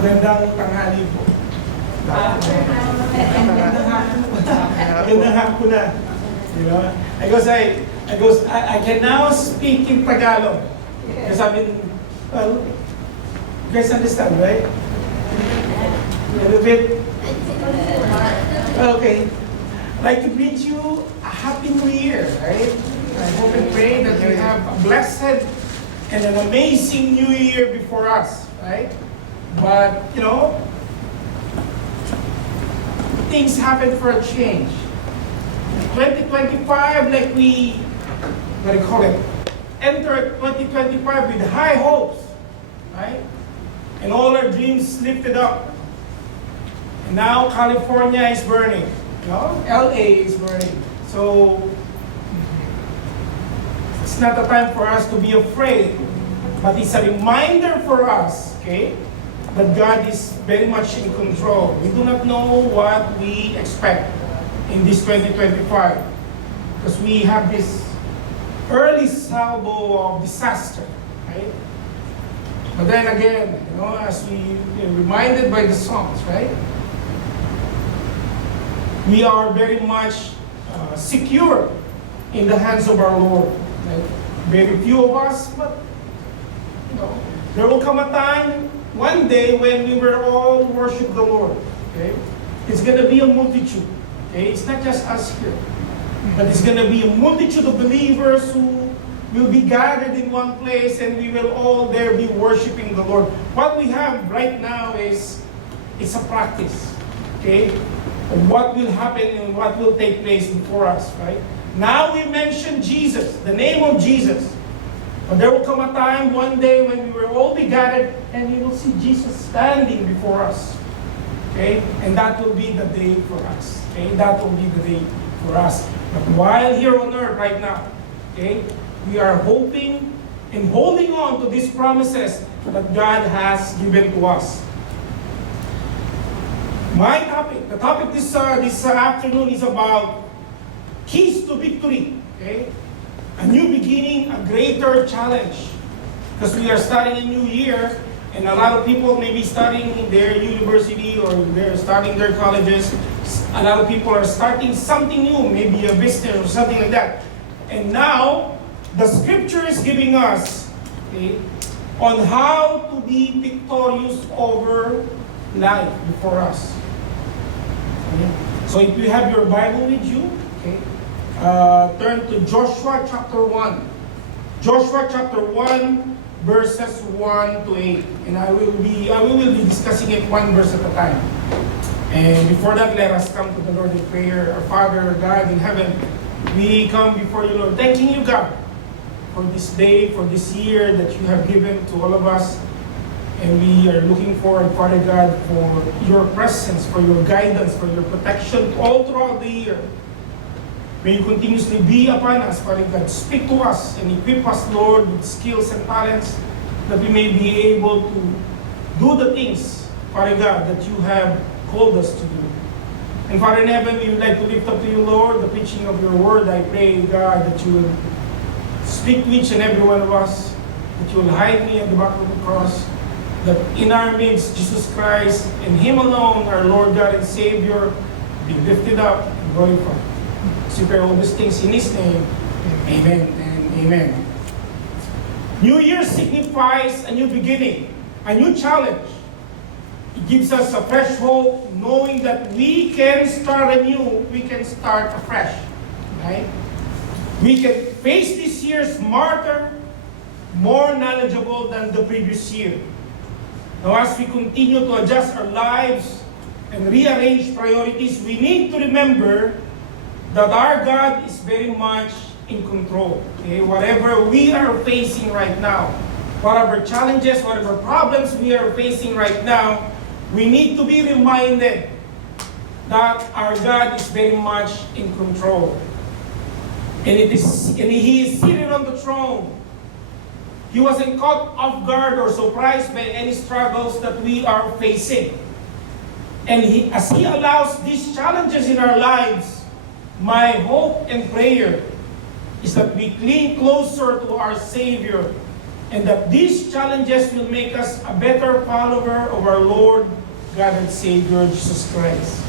Magandang tanghali po. Magandang hapon po. Magandang hapon na. You know? I can now speak in Tagalog. Because I mean, well, you guys understand, right? A little bit. Okay. I'd like to greet you a happy new year, right? I hope and pray that you have a blessed and an amazing new year before us, right? But, you know, things happen for a change. 2025, like we, what do you call it? Enter 2025 with high hopes, right? And all our dreams lifted up. And now California is burning, you know? LA is burning. So, it's not a time for us to be afraid, but it's a reminder for us, okay? That God is very much in control. We do not know what we expect in this 2025 because we have this early salvo of disaster, right? But then again, you know, as we are reminded by the songs, right? We are very much secure in the hands of our Lord. Right? Very few of us, but you know, there will come a time one day when we will all worship the Lord. Okay? It's going to be a multitude. Okay? It's not just us here. But it's going to be a multitude of believers who will be gathered in one place and we will all there be worshiping the Lord. What we have right now is it's a practice. Okay? Of what will happen and what will take place before us. Right? Now we mention Jesus, the name of Jesus. But there will come a time one day when we will all be gathered and we will see Jesus standing before us. Okay? And that will be the day for us. Okay? That will be the day for us. But while here on earth right now, okay, we are hoping and holding on to these promises that God has given to us. My topic, the topic this afternoon is about keys to victory. Okay? A new beginning, a greater challenge. Because we are starting a new year, and a lot of people may be starting their university or they're starting their colleges. A lot of people are starting something new, maybe a business or something like that. And now, the scripture is giving us, okay, on how to be victorious over life before us. Okay? So if you have your Bible with you, okay, turn to Joshua chapter 1. Joshua chapter 1, verses 1 to 8. And I will be discussing it one verse at a time. And before that, let us come to the Lord in prayer. Our Father, God in heaven, we come before you, Lord, thanking you, God, for this day, for this year that you have given to all of us. And we are looking forward, Father God, for your presence, for your guidance, for your protection all throughout the year. May you continuously be upon us, Father God. Speak to us and equip us, Lord, with skills and talents that we may be able to do the things, Father God, that you have called us to do. And Father in heaven, we would like to lift up to you, Lord, the preaching of your word. I pray, God, that you will speak to each and every one of us, that you will hide me at the back of the cross, that in our midst, Jesus Christ and Him alone, our Lord God and Savior, be lifted up and glorified. So we pray all these things in His name. Amen and amen. New Year signifies a new beginning, a new challenge. It gives us a fresh hope, knowing that we can start anew, we can start afresh. Right? We can face this year smarter, more knowledgeable than the previous year. Now as we continue to adjust our lives and rearrange priorities, we need to remember that our God is very much in control. Okay? Whatever we are facing right now, whatever challenges, whatever problems we are facing right now, we need to be reminded that our God is very much in control. And He is seated on the throne. He wasn't caught off guard or surprised by any struggles that we are facing. And as He allows these challenges in our lives, my hope and prayer is that we cling closer to our Savior and that these challenges will make us a better follower of our Lord, God and Savior, Jesus Christ.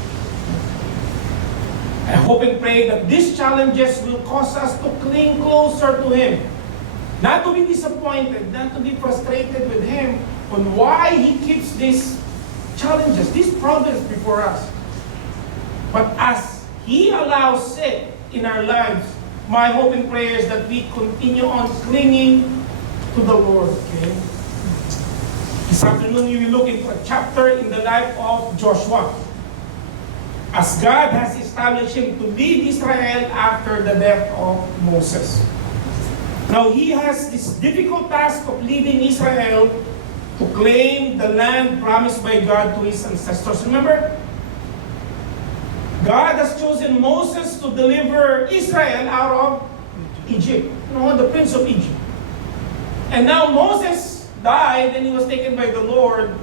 I hope and pray that these challenges will cause us to cling closer to Him. Not to be disappointed, not to be frustrated with Him on why He keeps these challenges, these problems before us. But as He allows it in our lives, my hope and prayer is that we continue on clinging to the Lord. Okay? This afternoon, we will look into a chapter in the life of Joshua, as God has established him to lead Israel after the death of Moses. Now, he has this difficult task of leading Israel to claim the land promised by God to his ancestors. Remember, God has chosen Moses to deliver Israel out of Egypt, the prince of Egypt. And now Moses died and he was taken by the Lord.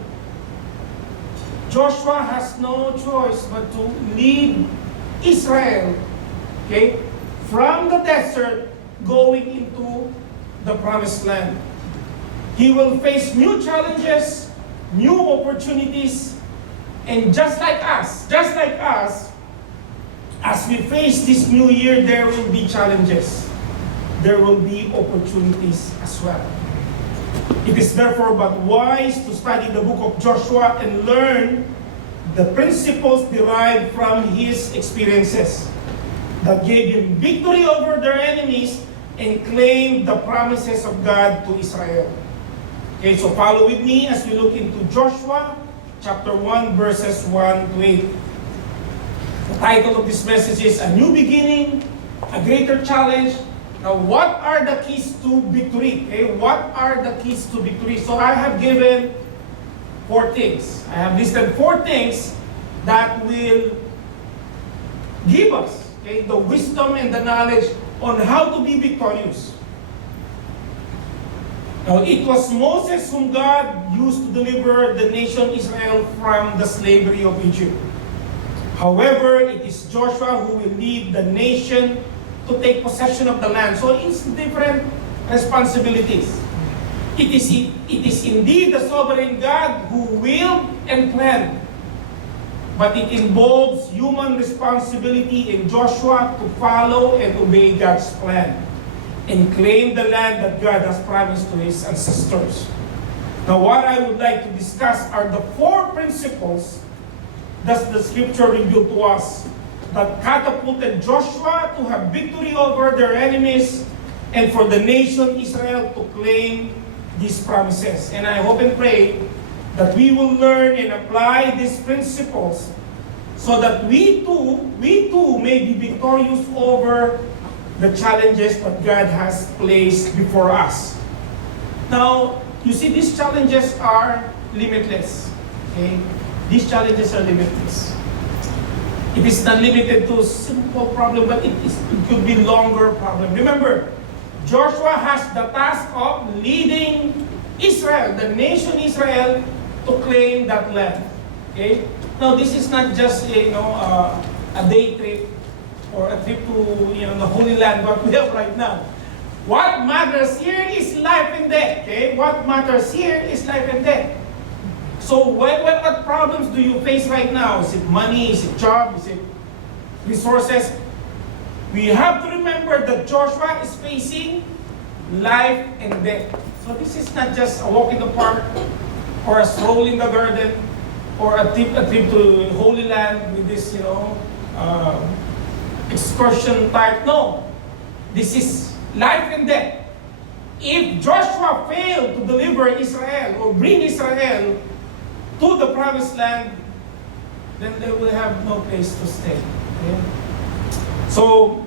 Joshua has no choice but to lead Israel, okay, from the desert going into the promised land. He will face new challenges, new opportunities, and just like us, as we face this new year, there will be challenges. There will be opportunities as well. It is therefore but wise to study the book of Joshua and learn the principles derived from his experiences that gave him victory over their enemies and claimed the promises of God to Israel. Okay, so follow with me as we look into Joshua chapter 1 verses 1 to 8. The title of this message is A New Beginning, A Greater Challenge. Now, what are the keys to victory? Okay, what are the keys to victory? So I have given 4 things. I have listed 4 things that will give us, okay, the wisdom and the knowledge on how to be victorious. Now, it was Moses whom God used to deliver the nation Israel from the slavery of Egypt. However, it is Joshua who will lead the nation to take possession of the land. So it's different responsibilities. It is indeed the sovereign God who will and planned, but it involves human responsibility in Joshua to follow and obey God's plan and claim the land that God has promised to his ancestors. Now, what I would like to discuss are the 4 principles that the scripture revealed to us that catapulted Joshua to have victory over their enemies and for the nation Israel to claim these promises. And I hope and pray that we will learn and apply these principles so that we too may be victorious over the challenges that God has placed before us. Now, you see, these challenges are limitless. Okay? These challenges are limitless. It is not limited to simple problem, but it could be longer problem. Remember, Joshua has the task of leading Israel, the nation Israel, to claim that land. Okay? Now, this is not just a day trip or a trip to the Holy Land, what we have right now. What matters here is life and death. Okay? What matters here is life and death. So what problems do you face right now? Is it money? Is it job? Is it resources? We have to remember that Joshua is facing life and death. So this is not just a walk in the park or a stroll in the garden or a trip to Holy Land with this, excursion type. No. This is life and death. If Joshua failed to deliver Israel or bring Israel to the promised land, then they will have no place to stay. Okay? So,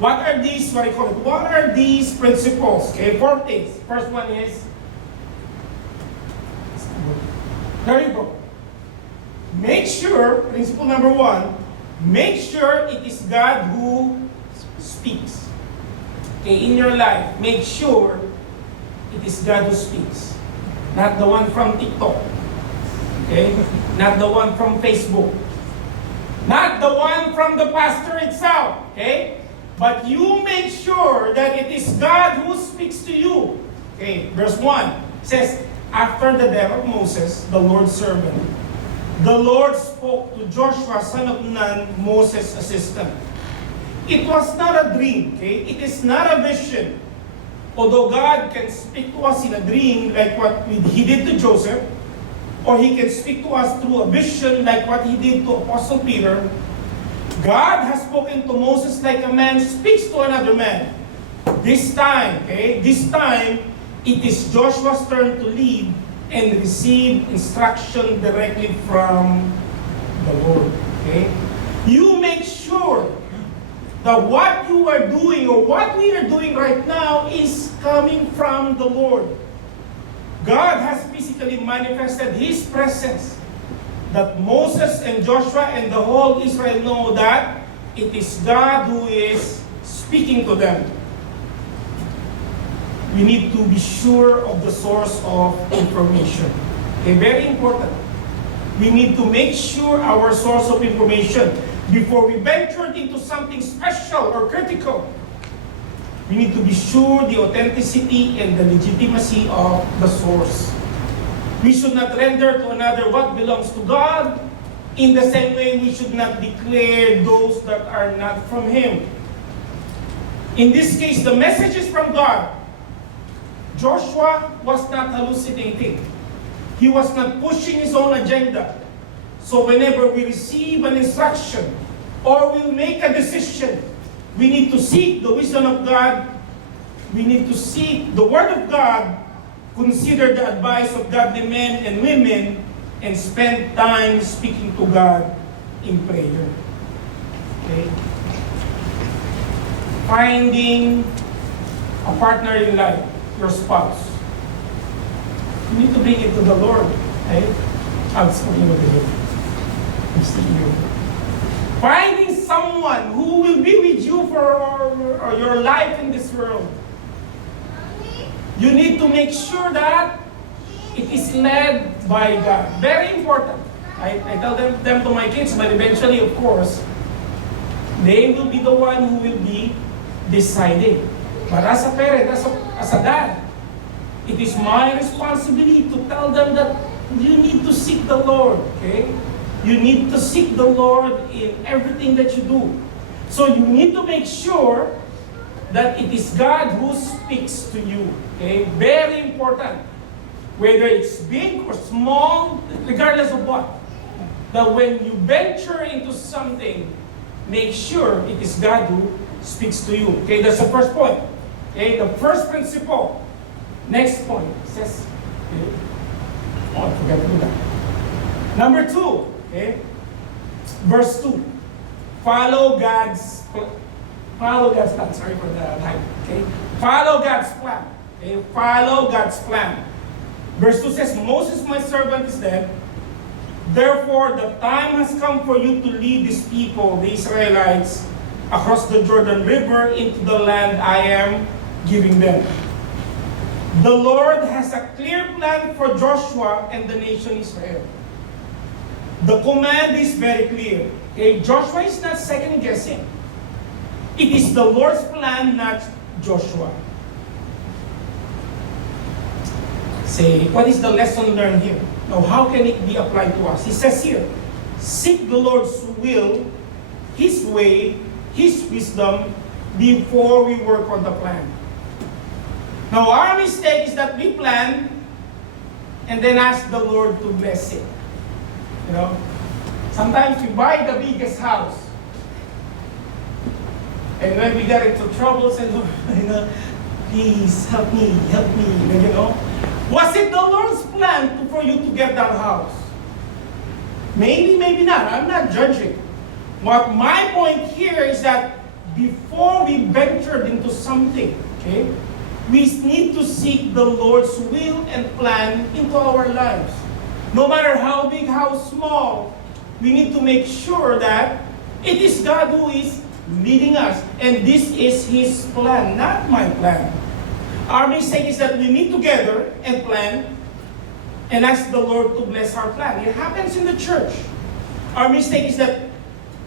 what are these principles? Okay, 4 things. First one is, there you go. Make sure, principle number 1, make sure it is God who speaks. Okay, in your life, make sure it is God who speaks. Not the one from TikTok. Okay? Not the one from Facebook. Not the one from the pastor itself. Okay? But you make sure that it is God who speaks to you. Okay, verse 1 says, after the death of Moses, the Lord's servant, the Lord spoke to Joshua, son of Nun, Moses' assistant. It was not a dream, okay? It is not a vision. Although God can speak to us in a dream like what He did to Joseph, or He can speak to us through a vision like what He did to Apostle Peter, God has spoken to Moses like a man speaks to another man. This time, it is Joshua's turn to lead and receive instruction directly from the Lord. Okay? You make sure that what you are doing or what we are doing right now is coming from the Lord. God has physically manifested His presence, that Moses and Joshua and the whole Israel know that it is God who is speaking to them. We need to be sure of the source of information. Okay, very important. We need to make sure our source of information before we venture into something special or critical. We need to be sure the authenticity and the legitimacy of the source. We should not render to another what belongs to God. In the same way, we should not declare those that are not from Him. In this case, the message is from God. Joshua was not hallucinating. He was not pushing his own agenda. So whenever we receive an instruction or will make a decision, we need to seek the wisdom of God. We need to seek the Word of God, consider the advice of godly men and women, and spend time speaking to God in prayer. Okay? Finding a partner in life, your spouse. You need to bring it to the Lord. Okay? I'm speaking with you. I'm speaking with you. Finding someone who will be with you for your life in this world. You need to make sure that it is led by God. Very important. I tell them to my kids, but eventually, of course, they will be the one who will be deciding. But as a parent, as a dad, it is my responsibility to tell them that you need to seek the Lord, okay? You need to seek the Lord in everything that you do. So you need to make sure that it is God who speaks to you, okay? Very important. Whether it's big or small, regardless of what. That when you venture into something, make sure it is God who speaks to you. Okay, that's the first point. Okay, the first principle. Next point says, okay. Oh, I forgot to do that. Number 2, okay, verse 2. Follow God's plan. Sorry for the time. Okay, follow God's plan. Okay, follow God's plan. Verse 2 says, Moses, my servant, is dead. Therefore, the time has come for you to lead these people, the Israelites, across the Jordan River into the land I am giving them. The Lord has a clear plan for Joshua and the nation Israel. The command is very clear. Okay? Joshua is not second guessing. It is the Lord's plan, not Joshua. Say, what is the lesson learned here? Now, how can it be applied to us? He says here, seek the Lord's will, His way, His wisdom, before we work on the plan. Now, our mistake is that we plan and then ask the Lord to bless it. You know, sometimes we buy the biggest house, and when we get into trouble, say, Lord, you know, please help me, you know. Was it the Lord's plan for you to get that house? Maybe, maybe not. I'm not judging. What my point here is that before we ventured into something, okay, we need to seek the Lord's will and plan into our lives. No matter how big, how small, we need to make sure that it is God who is leading us. And this is His plan, not my plan. Our mistake is that we meet together and plan and ask the Lord to bless our plan. It happens in the church. Our mistake is that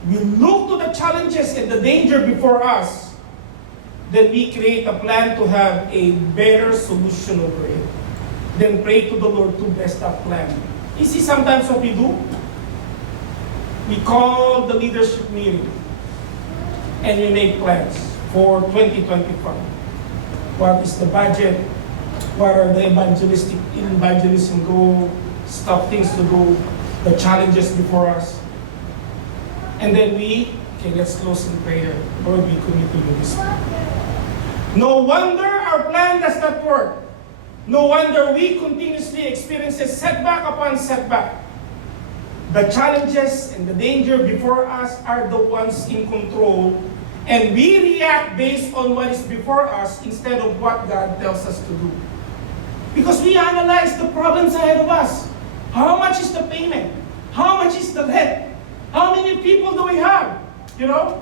we look to the challenges and the danger before us then we create a plan to have a better solution over it. Then pray to the Lord to bless that plan. You see, sometimes what we do, we call the leadership meeting and we make plans for 2025. What is the budget? What are the evangelism goal, stuff, things to do, the challenges before us. And then let's close in prayer. Lord, we commit to you this week. No wonder our plan does not work. No wonder we continuously experience setback upon setback. The challenges and the danger before us are the ones in control, and we react based on what is before us instead of what God tells us to do. Because we analyze the problems ahead of us. How much is the payment? How much is the debt? How many people do we have? You know?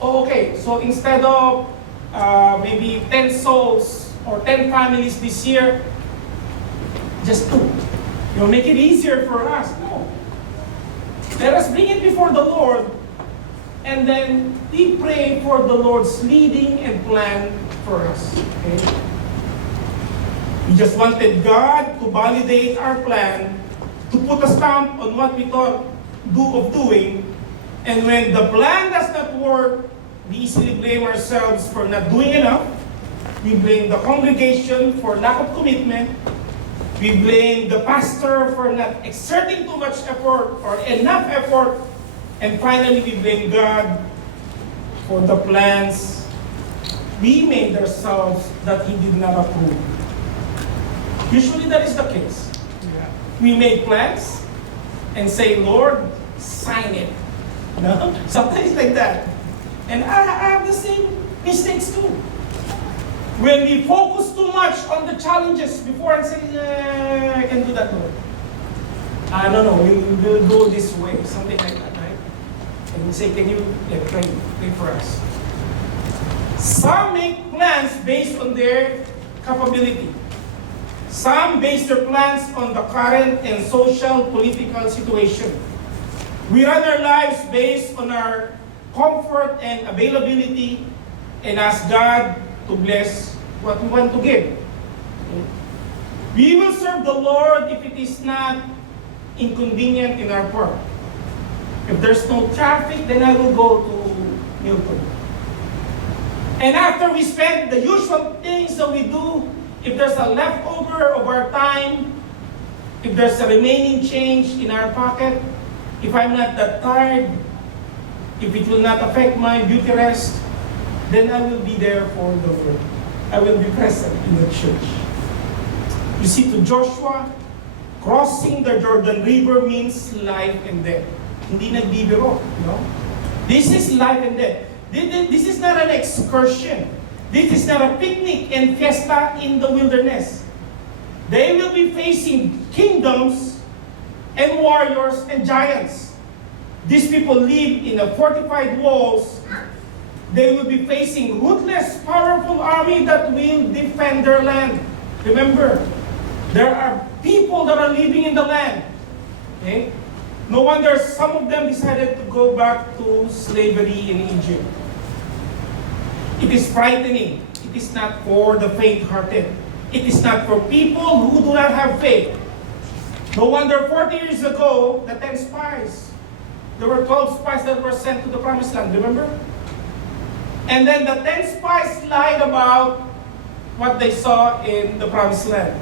Okay, so instead of maybe 10 souls or 10 families this year, just 2. Make it easier for us. No. Let us bring it before the Lord, and then we pray for the Lord's leading and plan for us. Okay? We just wanted God to validate our plan, to put a stamp on what we thought of doing, and when the plan does not work, we easily blame ourselves for not doing enough. We blame the congregation for lack of commitment. We blame the pastor for not exerting too much effort or enough effort. And finally, we blame God for the plans we made ourselves that He did not approve. Usually that is the case. Yeah. We make plans and say, Lord, sign it. No? Sometimes like that. And I have the same mistakes too. When we focus too much on the challenges before and say, I can do that, Lord. No, we'll go this way. Something like that, right? And we say, can you pray for us? Some make plans based on their capability. Some base their plans on the current and social, political situation. We run our lives based on our comfort and availability and ask God to bless what we want to give. We will serve the Lord if it is not inconvenient in our part. If there's no traffic, then I will go to Milton. And after we spend the usual things that we do, if there's a leftover of our time, if there's a remaining change in our pocket, if I'm not that tired, if it will not affect my beauty rest, then I will be there for the Lord. I will be present in the church. You see, to Joshua, crossing the Jordan River means life and death. Hindi nagbibiro, This is life and death. This is not an excursion. This is not a picnic and fiesta in the wilderness. They will be facing kingdoms and warriors and giants. These people live in the fortified walls. They will be facing ruthless, powerful army that will defend their land. Remember, there are people that are living in the land. Okay? No wonder some of them decided to go back to slavery in Egypt. It is frightening. It is not for the faint-hearted. It is not for people who do not have faith. No wonder 40 years ago, the 10 spies, there were 12 spies that were sent to the promised land, remember? And then the 10 spies lied about what they saw in the promised land.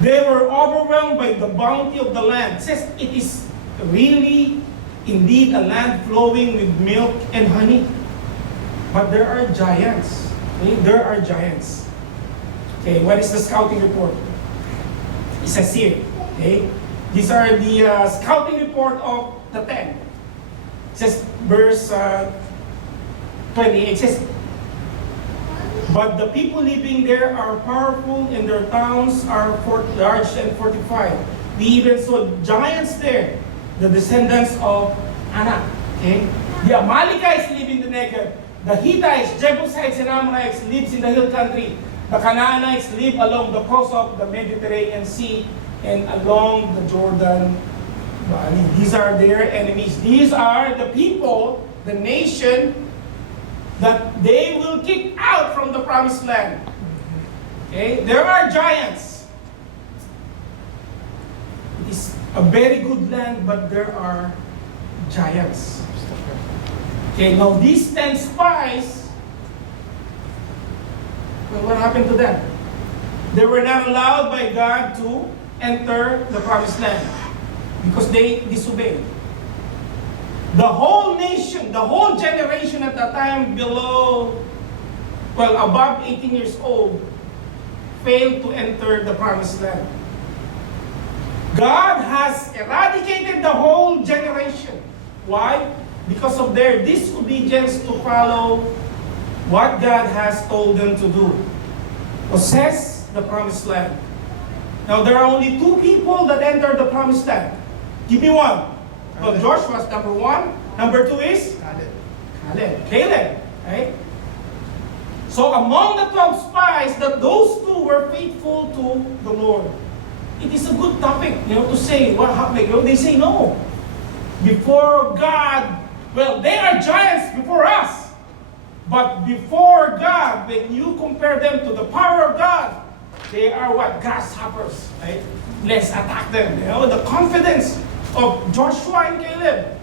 They were overwhelmed by the bounty of the land. It says it is really, indeed, a land flowing with milk and honey. But there are giants. Okay? There are giants. Okay, what is the scouting report? It says here. Okay, these are the scouting report of the 10. It says, verse 28. It says, but the people living there are powerful, and their towns are large and fortified. We even saw giants there, the descendants of Anak. Okay, the Amalekites live in the Negev. The Hittites, Jebusites, and Amorites lives in the hill country. The Canaanites live along the coast of the Mediterranean Sea and along the Jordan Valley. These are their enemies. These are the people, the nation that they will kick out from the promised land. Okay? There are giants. It is a very good land, but there are giants. Okay, now these 10 spies, well, what happened to them? They were not allowed by God to enter the promised land because they disobeyed. The whole nation, the whole generation at that time above 18 years old, failed to enter the promised land. God has eradicated the whole generation. Why? Because of their disobedience to follow what God has told them to do. Possess the promised land. Now, there are only 2 people that entered the promised land. Give me one. Well, Joshua is number 1. Number 2 is? Caleb. Right? So, among the 12 spies, those 2 were faithful to the Lord. It is a good topic, to say, what happened? They say no. Before God, they are giants before us. But before God, when you compare them to the power of God, they are what? Grasshoppers, right? Let's attack them. The confidence of Joshua and Caleb.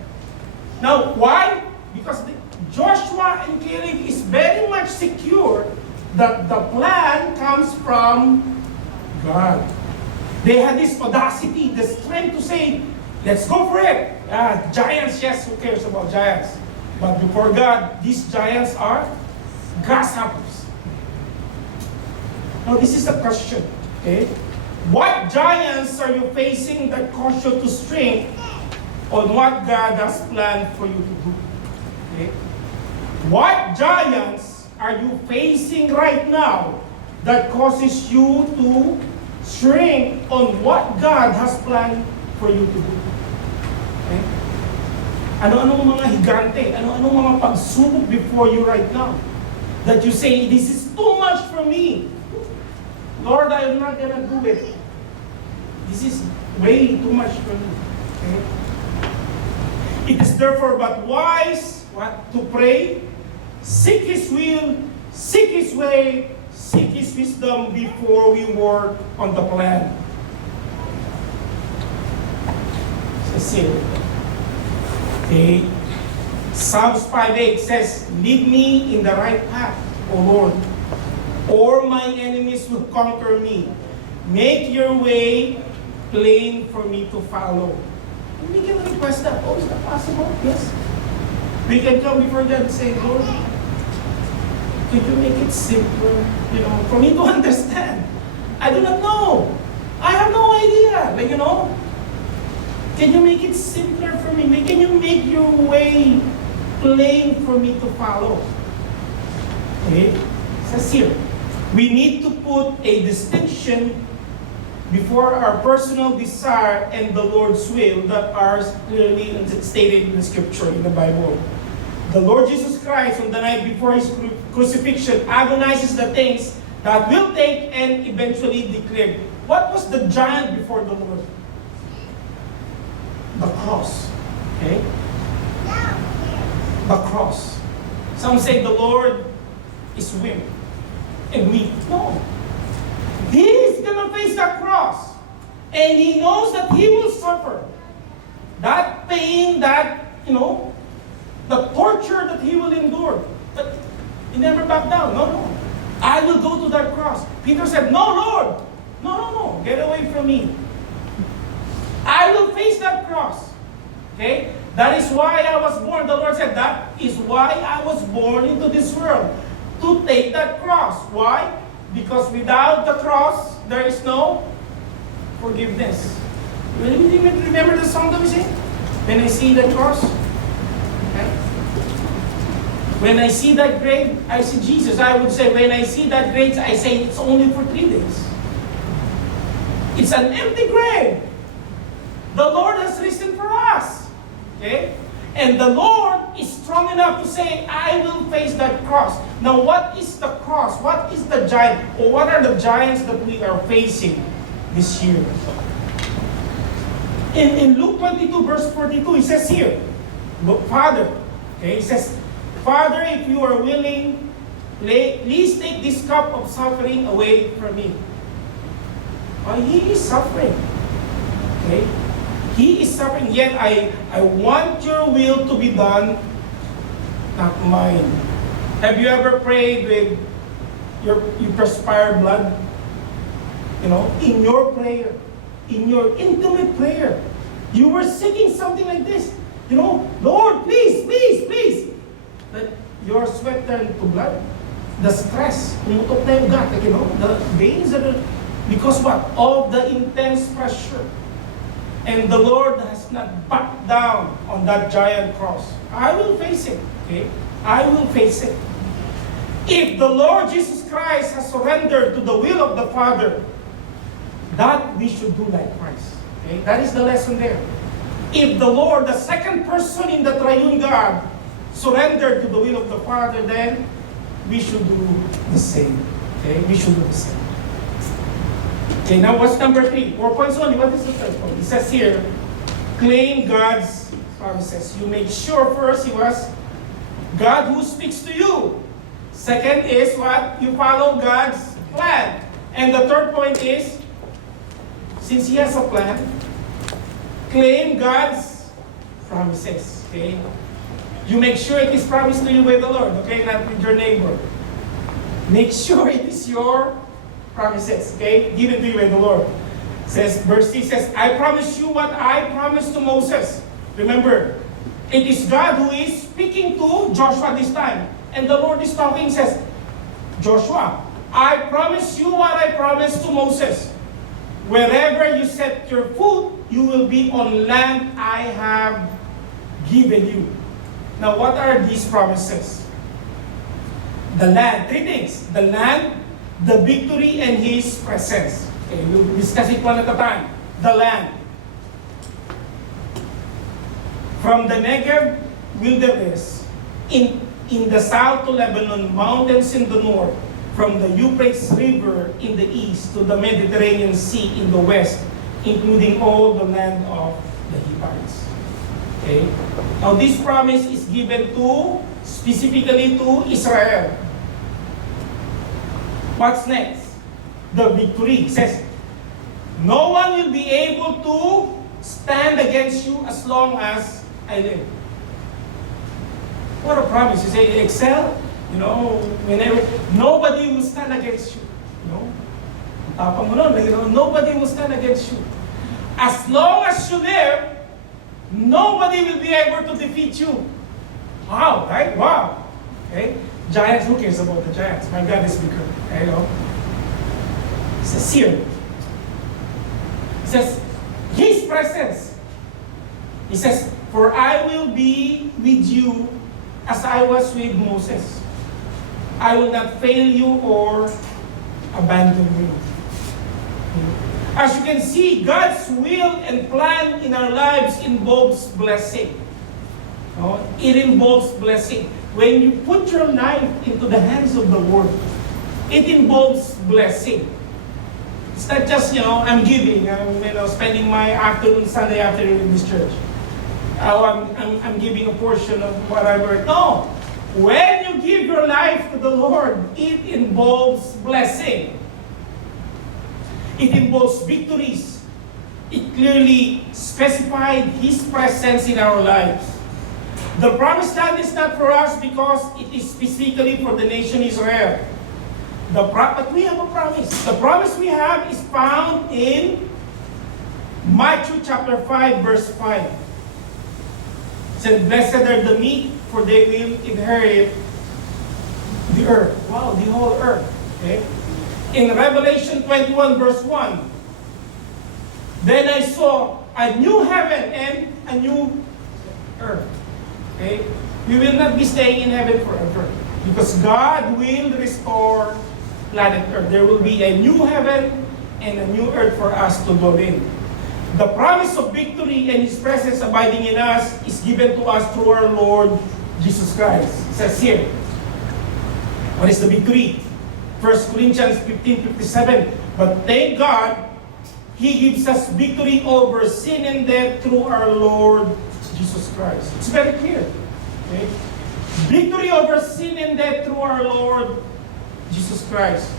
Now, why? Because Joshua and Caleb is very much secure that the plan comes from God. They had this audacity, the strength to say, let's go for it. Giants, yes, who cares about giants? But before God, these giants are grasshoppers. Now, this is the question, okay? What giants are you facing that cause you to shrink on what God has planned for you to do? Okay? What giants are you facing right now that causes you to shrink on what God has planned for you to do? Okay? Ano-anong mga higante, ano-anong mga pagsubok before you right now that you say, this is too much for me. Lord, I am not gonna do it. This is way too much for me. Okay? It is therefore but wise to pray, seek His will, seek His way, seek His wisdom before we work on the plan. Okay. Psalms 5:8 says, lead me in the right path, O Lord, or my enemies will conquer me. Make your way plain for me to follow. And we can request that. Oh, is that possible? Yes. We can come before God and say, Lord, could you make it simpler, for me to understand? I do not know. I have no idea. Can you make it simpler for me? Can you make your way plain for me to follow? Okay? It says here, we need to put a distinction before our personal desire and the Lord's will that are clearly stated in the Scripture, in the Bible. The Lord Jesus Christ, on the night before His crucifixion, agonizes the things that will take and eventually declare. What was the giant before the Lord? The cross. Okay? The cross. Some say the Lord is weak and weak. No. He's gonna face that cross. And He knows that He will suffer. That pain, the torture that He will endure. But He never backed down. No. I will go to that cross. Peter said, no, Lord. No. Get away from me. I will face that cross. Okay? That is why I was born. The Lord said, that is why I was born into this world. To take that cross. Why? Because without the cross, there is no forgiveness. Remember the song that we sing? When I see the cross. Okay? When I see that grave, I see Jesus. I would say, when I see that grave, I say it's only for 3 days. It's an empty grave. The Lord has risen for us. Okay? And the Lord is strong enough to say, I will face that cross. Now, what is the cross? What is the giant? Or what are the giants that we are facing this year? In Luke 22, verse 42, He says here, Father, okay, He says, Father, if you are willing, please take this cup of suffering away from me. He is suffering. Okay? He is suffering, yet I want your will to be done, not mine. Have you ever prayed with you perspire blood? You know, in your prayer, in your intimate prayer, you were seeking something like this. You know, Lord, please, please, please. But your sweat turned to blood. The stress, umutok na yung ugat, like, you know, the veins are, because what? Of the intense pressure. And the Lord has not backed down on that giant cross. I will face it, okay? I will face it. If the Lord Jesus Christ has surrendered to the will of the Father, that we should do like Christ. Okay? That is the lesson there. If the Lord, the second person in the triune God, surrendered to the will of the Father, then we should do the same. Okay? We should do the same. Okay, now what's number 3? 4 points only. What is the third point? It says here, claim God's promises. You make sure first He was God who speaks to you. Second is what? You follow God's plan. And the third point is, since He has a plan, claim God's promises. Okay? You make sure it is promised to you by the Lord, okay? Not with your neighbor. Make sure it is your promises, okay? Given to you by the Lord. Says, verse 6 says, I promise you what I promised to Moses. Remember, it is God who is speaking to Joshua this time. And the Lord is talking, says, Joshua, I promise you what I promised to Moses. Wherever you set your foot, you will be on land I have given you. Now, what are these promises? The land, 3 things. The land, the victory, and His presence. Okay, we'll discuss it one at a time. The land. From the Negev wilderness, in the south to Lebanon, mountains in the north, from the Euphrates River in the east to the Mediterranean Sea in the west, including all the land of the Hittites. Okay? Now this promise is given to, specifically to Israel. What's next? The victory. It says, no one will be able to stand against you as long as I live. What a promise. You say, excel. You know, whenever, nobody will stand against you. You know, tapang mo nun, you know, nobody will stand against you. As long as you live, nobody will be able to defeat you. Wow, right? Wow. Okay? Giants, who cares about the giants? My God is bigger. Okay, you know? It says here. It says, His presence. He says, for I will be with you as I was with Moses. I will not fail you or abandon you. As you can see, God's will and plan in our lives involves blessing. It involves blessing. When you put your life into the hands of the Lord, it involves blessing. It's not just, you know, I'm giving, I'm spending my afternoon, Sunday afternoon in this church. I'm giving a portion of whatever. No. When you give your life to the Lord, it involves blessing. It involves victories. It clearly specified His presence in our lives. The promised land is not for us because it is specifically for the nation Israel. But we have a promise. The promise we have is found in Matthew chapter 5, verse 5. It said, blessed are the meek, for they will inherit the earth. Wow, the whole earth. Okay? In Revelation 21, verse 1, then I saw a new heaven and a new earth. Okay? We will not be staying in heaven forever because God will restore planet Earth. There will be a new heaven and a new earth for us to dwell in. The promise of victory and His presence abiding in us is given to us through our Lord Jesus Christ. It says here, what is the victory? 1 Corinthians 15:57. But thank God, He gives us victory over sin and death through our Lord Jesus Christ. It's very clear. Okay? Victory over sin and death through our Lord Jesus Christ.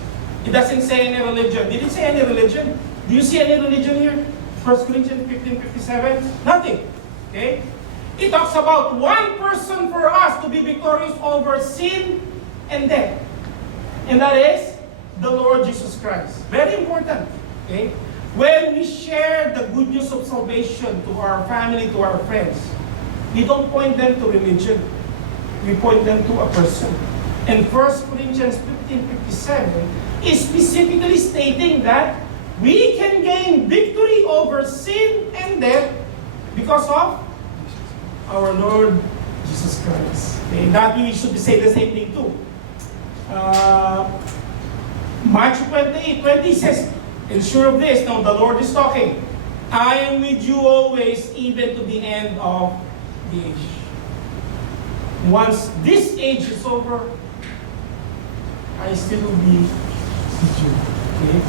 It doesn't say any religion. Did it say any religion? Do you see any religion here? 1 Corinthians 15:57? Nothing. Okay? It talks about one person for us to be victorious over sin and death. And that is the Lord Jesus Christ. Very important. Okay? When we share the good news of salvation to our family, to our friends, we don't point them to religion. We point them to a person. And 1 Corinthians 15:57 is specifically stating that we can gain victory over sin and death because of our Lord Jesus Christ. Okay, that we should say the same thing too. Matthew 28:20 says, and sure of this, now the Lord is talking, I am with you always, even to the end of the age. Once this age is over, I still will be with you. Okay?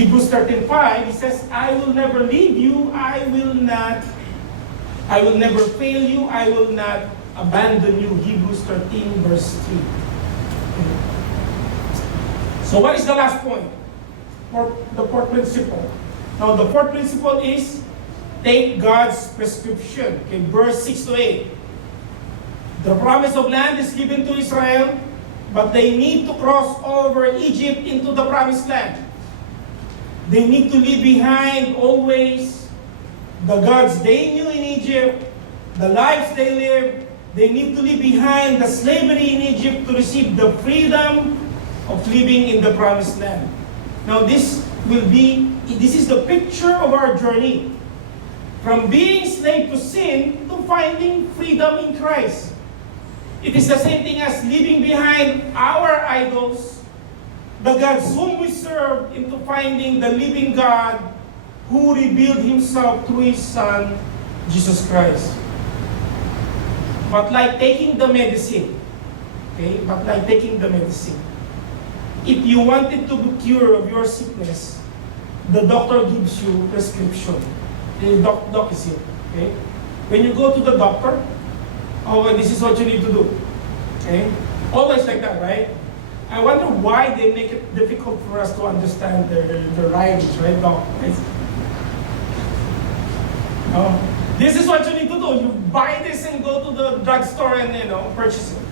Hebrews 13:5, he says, I will never leave you, I will never fail you, I will not abandon you. Hebrews 13 verse 3. Okay. So what is the last point? The fourth principle. Now the fourth principle is take God's prescription. Okay, verse 6 to 8. The promise of land is given to Israel, but they need to cross over Egypt into the promised land. They need to leave behind always the gods they knew in Egypt, the lives they lived. They need to leave behind the slavery in Egypt to receive the freedom of living in the promised land. Now this is the picture of our journey. From being slave to sin to finding freedom in Christ. It is the same thing as leaving behind our idols, the gods whom we serve, into finding the living God who revealed Himself through His Son, Jesus Christ. But like taking the medicine, okay? If you wanted to be cured of your sickness, the doctor gives you prescription. The doc is here, okay? When you go to the doctor, oh, this is what you need to do. Okay? Always like that, right? I wonder why they make it difficult for us to understand the writings, right? No. No. This is what you need to do. You buy this and go to the drugstore and purchase it.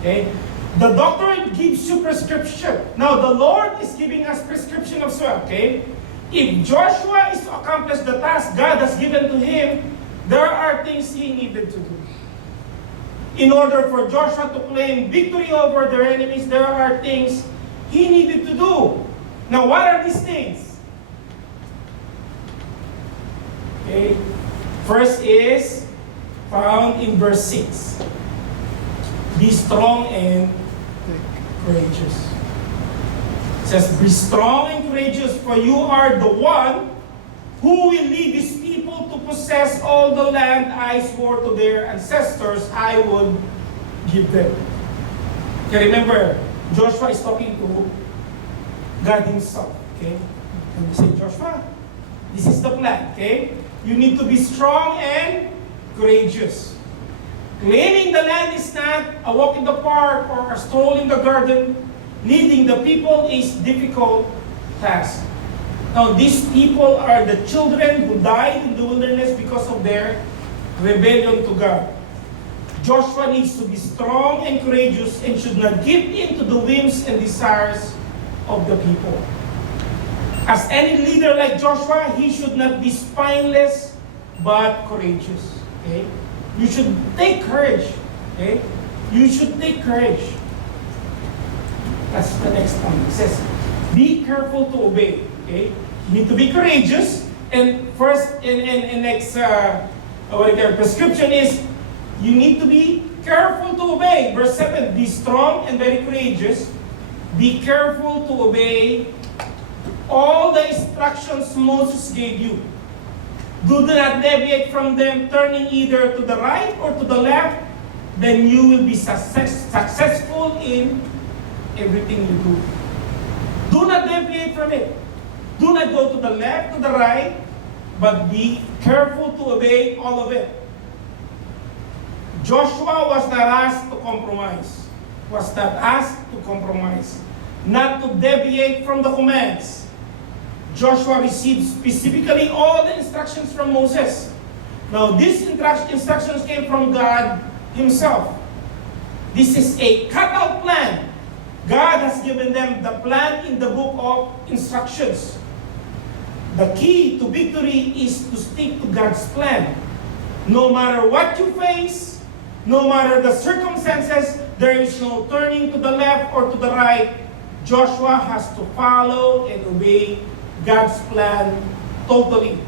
Okay? The doctor gives you prescription. Now the Lord is giving us prescription as well. Okay? If Joshua is to accomplish the task God has given to him, there are things he needed to do. In order for Joshua to claim victory over their enemies, there are things he needed to do. Now, what are these things? Okay. First is found in verse 6. Be strong and courageous. It says, be strong and courageous, for you are the one who will lead these people to possess all the land I swore to their ancestors I would give them. Okay, remember, Joshua is talking to God Himself. Okay? And we say, Joshua, this is the plan. Okay? You need to be strong and courageous. Claiming the land is not a walk in the park or a stroll in the garden. Leading the people is difficult task. Now, these people are the children who died in the wilderness because of their rebellion to God. Joshua needs to be strong and courageous and should not give in to the whims and desires of the people. As any leader like Joshua, he should not be spineless but courageous. Okay? You should take courage. Okay? You should take courage. That's the next point. It says, be careful to obey. Okay? You need to be courageous. And first, in next prescription is, you need to be careful to obey. Verse 7, be strong and very courageous. Be careful to obey all the instructions Moses gave you. Do not deviate from them, turning either to the right or to the left. Then you will be successful in everything you do. Do not deviate from it. Do not go to the left, to the right, but be careful to obey all of it. Joshua was not asked to compromise. Was not asked to compromise. Not to deviate from the commands. Joshua received specifically all the instructions from Moses. Now, these instructions came from God Himself. This is a cut-out plan. God has given them the plan in the book of instructions. The key to victory is to stick to God's plan. No matter what you face, no matter the circumstances, there is no turning to the left or to the right. Joshua has to follow and obey God's plan totally.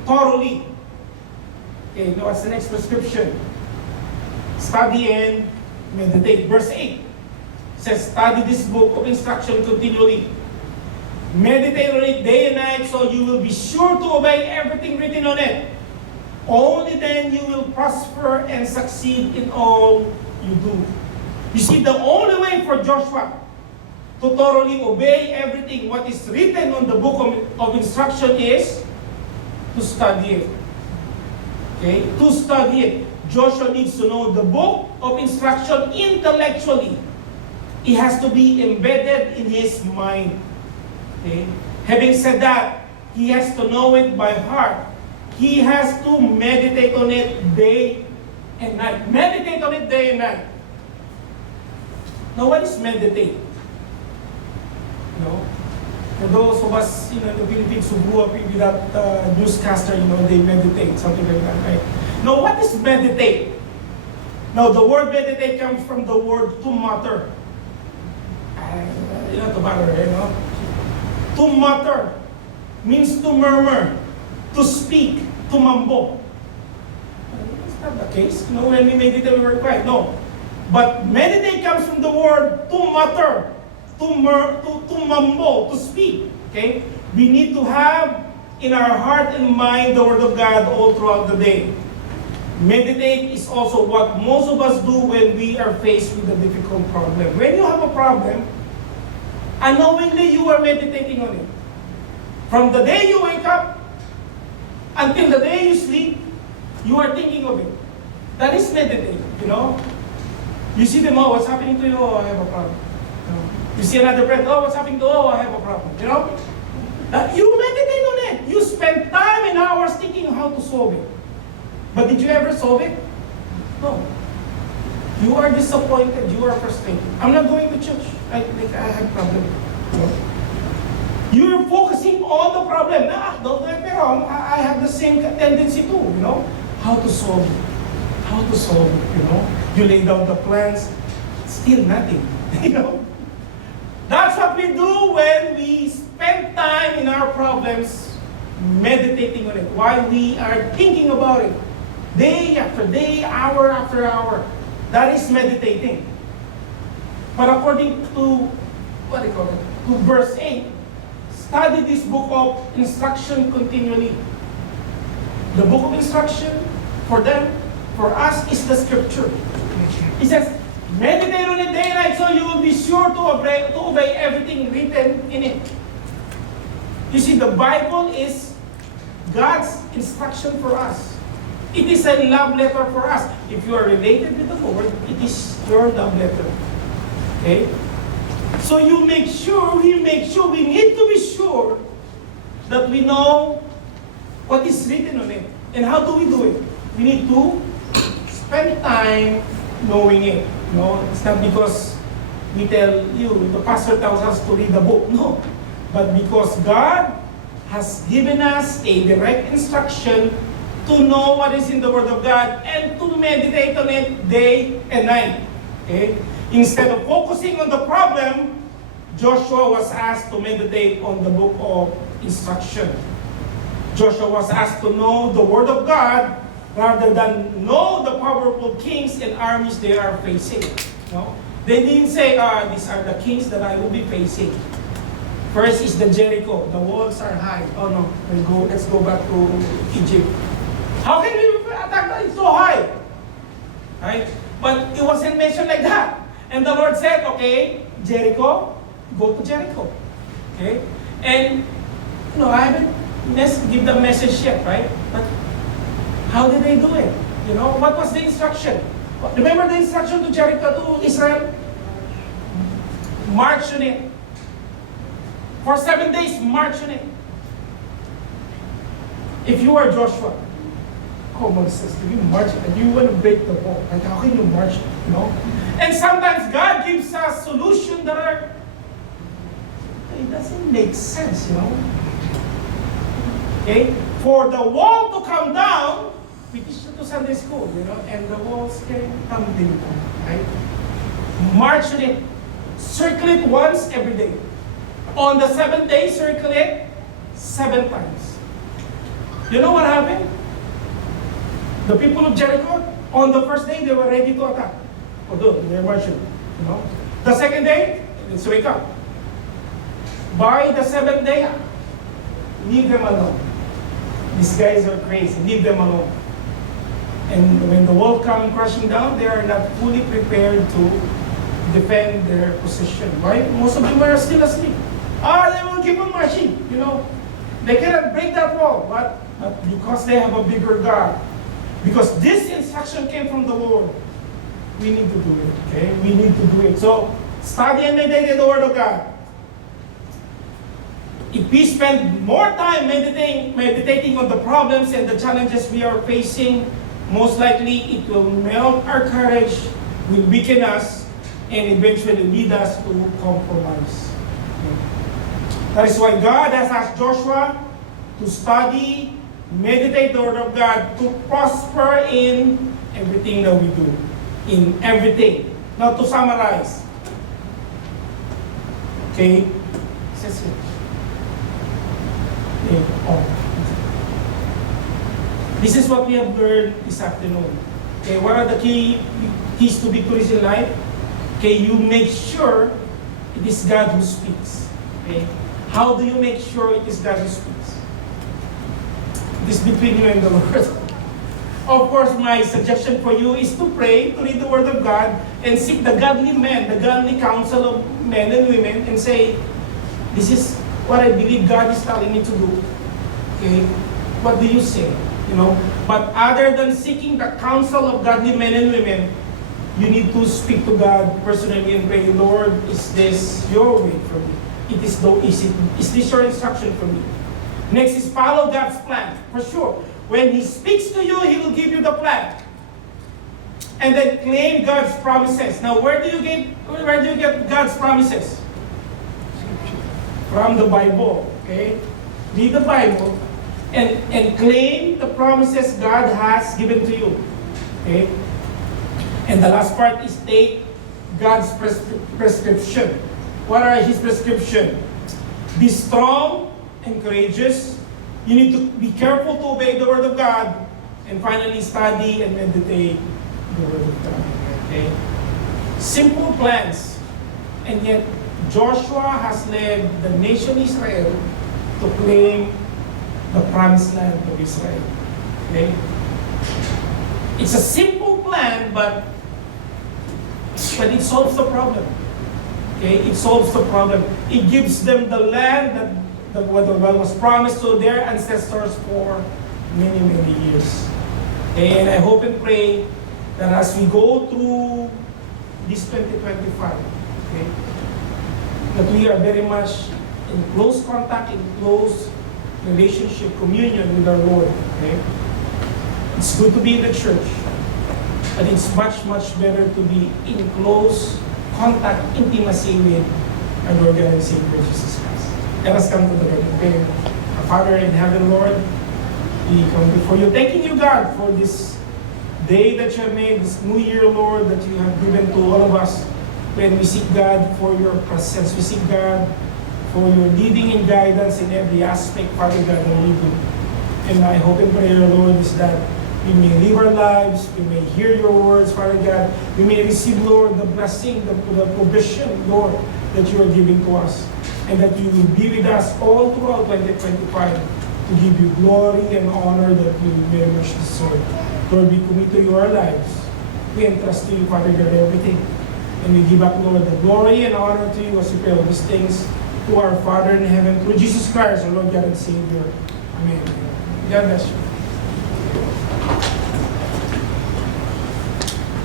Okay, now what's the next prescription? Study and meditate. Verse 8 says, study this book of instruction continually. Meditate on it day and night so you will be sure to obey everything written on it. Only then you will prosper and succeed in all you do. You see, the only way for Joshua to thoroughly obey everything what is written on the book of instruction is to study it. Okay? To study it. Joshua needs to know the book of instruction intellectually. It has to be embedded in his mind. Okay? Having said that, he has to know it by heart. He has to meditate on it day and night. Meditate on it day and night. Now, what is meditate? For those of us in the Philippines who grew up without newscaster, they meditate, something like that, right? Now, what is meditate? Now, the word meditate comes from the word to mutter. To mutter, To mutter means to murmur, to speak, to mumble. That's not the case. When we meditate, we were quiet. No. But meditate comes from the word to mutter, to mumble, to speak. Okay? We need to have in our heart and mind the Word of God all throughout the day. Meditate is also what most of us do when we are faced with a difficult problem. When you have a problem, unknowingly you are meditating on it. From the day you wake up until the day you sleep, you are thinking of it. That is meditating, You see them, what's happening to you? Oh, I have a problem. You see another friend, what's happening to you? Oh, I have a problem. You meditate on it. You spend time and hours thinking how to solve it. But did you ever solve it? No. You are disappointed. You are frustrated. I'm not going to church. I have a problem. You're focusing on the problem. I have the same tendency too, How to solve it. How to solve it, You lay down the plans, still nothing, That's what we do when we spend time in our problems, meditating on it, while we are thinking about it, day after day, hour after hour. That is meditating. But according to, to verse 8, study this book of instruction continually. The book of instruction, for us, is the scripture. It says, meditate on it day and night so you will be sure to obey everything written in it. You see, the Bible is God's instruction for us. It is a love letter for us. If you are related with the Lord, it is your love letter. Okay? So we need to be sure that we know what is written on it. And how do we do it? We need to spend time knowing it. It's not because we tell you, the pastor tells us to read the book. No. But because God has given us a direct instruction to know what is in the Word of God and to meditate on it day and night. Okay? Instead of focusing on the problem, Joshua was asked to meditate on the book of instruction. Joshua was asked to know the Word of God rather than know the powerful kings and armies they are facing. They didn't say, these are the kings that I will be facing. First is the Jericho. The walls are high. Oh no, let's go back to Egypt. How can we attack that? It's so high. Right? But it wasn't mentioned like that. And the Lord said, okay, Jericho, go to Jericho. Okay? And, I haven't give the message yet, right? But how did they do it? What was the instruction? Remember the instruction to Jericho, to Israel? March on it. For 7 days, march on it. If you are Joshua, come on, sister, you march it and you want to break the wall. Like, how can you march it, you know? And sometimes God gives us solutions that are, it doesn't make sense, you know? Okay? For the wall to come down, we teach it to Sunday school, you know, and the walls can tumbling down, right? March on it. Circle it once every day. On the 7th day, circle it 7 times. You know what happened? The people of Jericho, on the first day, they were ready to attack. Although, they're marching, you know. The second day, let's wake up. By the 7th day, leave them alone. These guys are crazy. Leave them alone. And when the wall comes crashing down, they are not fully prepared to defend their position. Right? Most of them are still asleep. They will keep on marching. You know, they cannot break that wall, but because they have a bigger God. Because this instruction came from the Lord, we need to do it. Okay, we need to do it. So study and meditate the Word of God. If we spend more time meditating on the problems and the challenges we are facing, most likely it will melt our courage, will weaken us, and eventually lead us to compromise. That is why God has asked Joshua to study, meditate the Word of God, to prosper in everything that we do. In everything. Now to summarize. Okay? Says it. This is what we have learned this afternoon. Okay, what are the keys to victories in life? Okay, you make sure it is God who speaks. Okay, how do you make sure it is God who speaks? It is between you and the Lord. Of course, my suggestion for you is to pray, to read the Word of God, and seek the godly men, the godly counsel of men and women, and say, this is what I believe God is telling me to do. Okay? What do you say? You know? But other than seeking the counsel of godly men and women, you need to speak to God personally and pray, Lord, is this your way for me? Is this your instruction for me? Next is follow God's plan. For sure. When He speaks to you, He will give you the plan. And then claim God's promises. Now, where do you get God's promises? From the Bible, okay? Read the Bible and claim the promises God has given to you, okay? And the last part is take God's prescription. What are His prescription? Be strong and courageous. You need to be careful to obey the Word of God. And finally, study and meditate the Word of God, okay? Simple plans, and yet Joshua has led the nation Israel to claim the promised land of Israel. Okay? It's a simple plan, but it solves the problem. Okay? It solves the problem. It gives them the land that was promised to their ancestors for many, many years. Okay? And I hope and pray that as we go through this 2025, okay, that we are very much in close contact, in close relationship, communion with our Lord. Okay? It's good to be in the church, but it's much, much better to be in close contact, intimacy with our Lord and Savior Jesus Christ. Let us come to the Lord in prayer. Our Father in heaven, Lord, we come before you, thanking you, God, for this day that you have made, this new year, Lord, that you have given to all of us. When we seek God for your presence, we seek God for your leading and guidance in every aspect, Father God, that we do. And I hope and pray, Lord, is that we may live our lives, we may hear your words, Father God, we may receive, Lord, the blessing, the provision, Lord, that you are giving to us. And that you will be with us all throughout 2025 to give you glory and honor that you very much deserve. Lord, we commit to you our lives. We entrust to you, Father God, everything. And we give up, Lord, the glory and honor to you as we pray all these things to our Father in heaven, through Jesus Christ, our Lord God and Savior. Amen. God bless you.